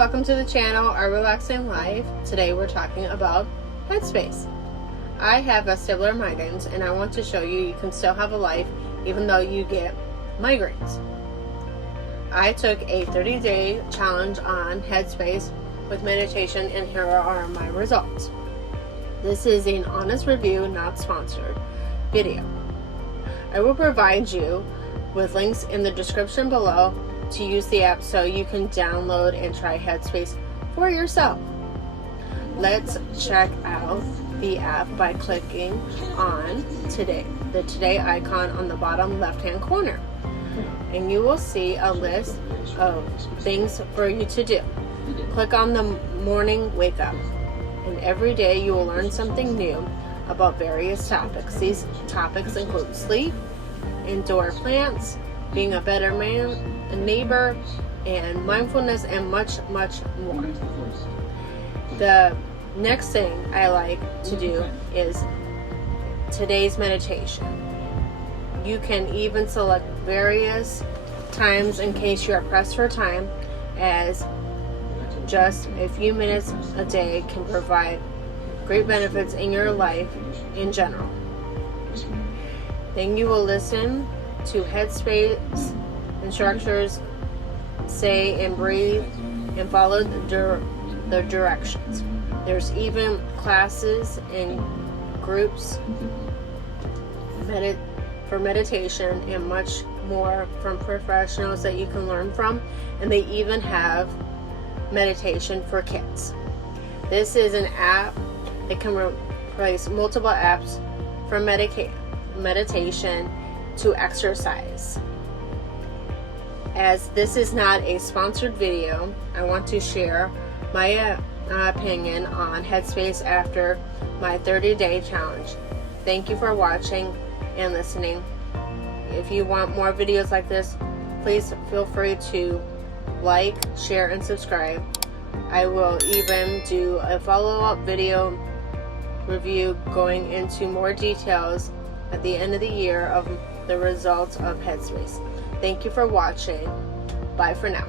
welcome to the channel, Our Relaxing Life. Today we're talking about Headspace. I have vestibular migraines and I want to show you can still have a life even though you get migraines. I took a 30-day challenge on Headspace with meditation and here are my results. This is an honest review, not sponsored video. I will provide you with links in the description below to use the app so you can download and try Headspace for yourself. Let's check out the app by clicking on the today icon on the bottom left hand corner, and you will see a list of things for you to do. Click on the morning wake up, and every day you will learn something new about various topics. These topics include sleep, indoor plants, being a better man, a neighbor, and mindfulness, and much more. The next thing I like to do is today's meditation. You can even select various times in case you are pressed for time, as just a few minutes a day can provide great benefits in your life in general. Then you will listen to Headspace instructors say and breathe and follow the directions. There's even classes and groups for meditation and much more from professionals that you can learn from, and they even have meditation for kids. This is an app that can replace multiple apps from meditation to exercise. As this is not a sponsored video, I want to share my opinion on Headspace after my 30-day challenge. Thank you for watching and listening. If you want more videos like this, please feel free to like, share, and subscribe. I will even do a follow-up video review going into more details at the end of the year of the results of Headspace. Thank you for watching. Bye for now.